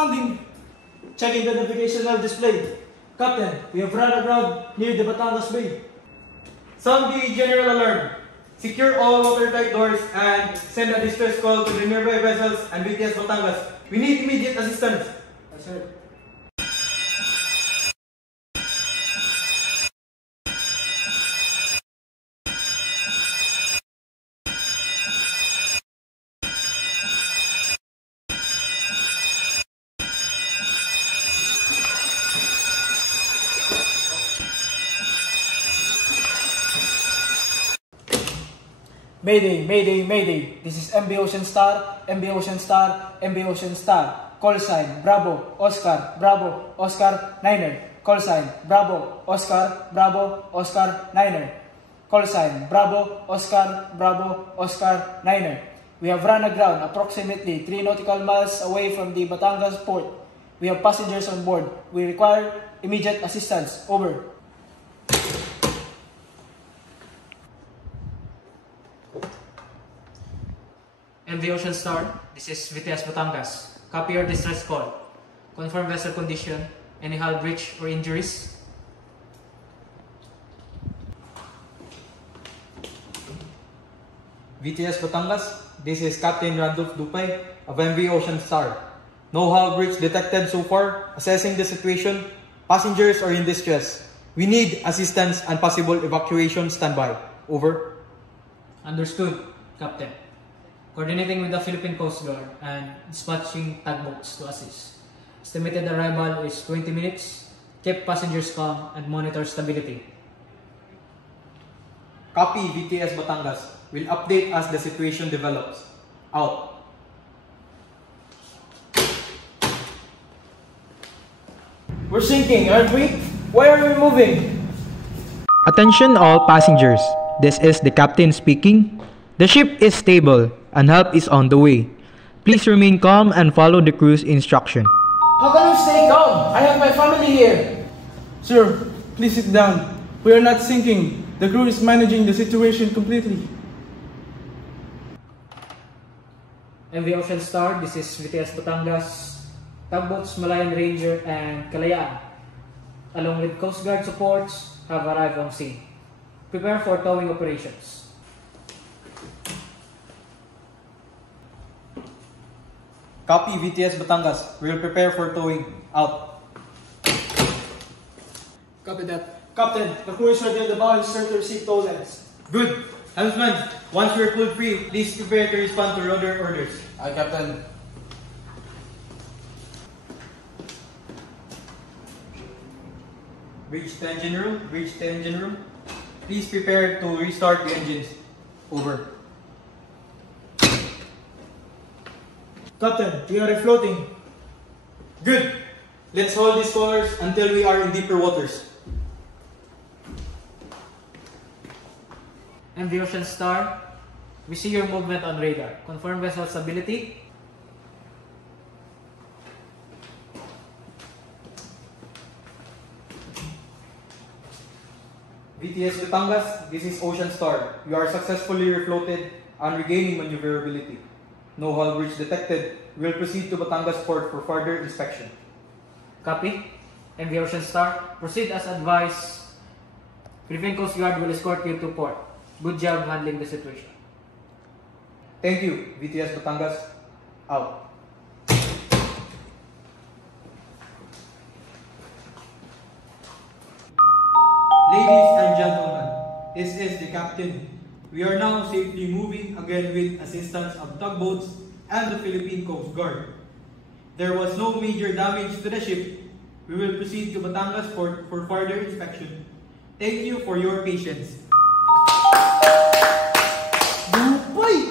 responding. Checking the navigational display. Captain, we have run aground near the Batangas Bay. Sound the general alarm. Secure all watertight doors and send a distress call to the nearby vessels and VTS Batangas. We need immediate assistance. Yes, sir. Mayday, Mayday, Mayday. This is MB Ocean Star, MB Ocean Star, MB Ocean Star. Call sign, Bravo, Oscar, Bravo, Oscar, Niner. Call sign, Bravo, Oscar, Bravo, Oscar, Niner. Call sign, Bravo, Oscar, Bravo, Oscar, Niner. We have run aground approximately 3 nautical miles away from the Batangas port. We have passengers on board. We require immediate assistance. Over. MV Ocean Star, this is VTS Batangas. Copy your distress call. Confirm vessel condition. Any hull breach or injuries? VTS Batangas, this is Captain Randolph Dupay of MV Ocean Star. No hull breach detected so far. Assessing the situation, passengers are in distress. We need assistance and possible evacuation standby. Over. Understood, Captain. Coordinating with the Philippine Coast Guard and dispatching tugboats to assist. Estimated arrival is 20 minutes. Keep passengers calm and monitor stability. Copy VTS Batangas. Will update as the situation develops. Out. We're sinking, aren't we? Why are we moving? Attention all passengers. This is the captain speaking. The ship is stable and help is on the way. Please remain calm and follow the crew's instruction. How can we stay calm? I have my family here. Sir, please sit down. We are not sinking. The crew is managing the situation completely. MV Ocean Star, this is VTS Batangas. Tugboats Malayan Ranger and Kalayaan, along with Coast Guard supports, have arrived on scene. Prepare for towing operations. Copy VTS Batangas. We will prepare for towing. Out. Copy that. Captain, the crew is ready on the bow and start to receive tow lines. Good. Helmsman, once we are pulled free, please prepare to respond to rudder orders. Aye, Captain. Bridge to engine room. Bridge to engine room. Please prepare to restart the engines. Over. Captain, we are refloating. Good. Let's hold these colors until we are in deeper waters. MV Ocean Star, we see your movement on radar. Confirm vessel stability. VTS Batangas, this is Ocean Star. You are successfully refloated and regaining maneuverability. No hull breach detected. We will proceed to Batangas Port for further inspection. Copy. MV Ocean Star, proceed as advised. Philippine Coast Guard will escort you to port. Good job handling the situation. Thank you, VTS Batangas. Out. Ladies and gentlemen, this is the captain. We are now safely moving again with assistance of tugboats and the Philippine Coast Guard. There was no major damage to the ship. We will proceed to Batangas Port for further inspection. Thank you for your patience. Dupay!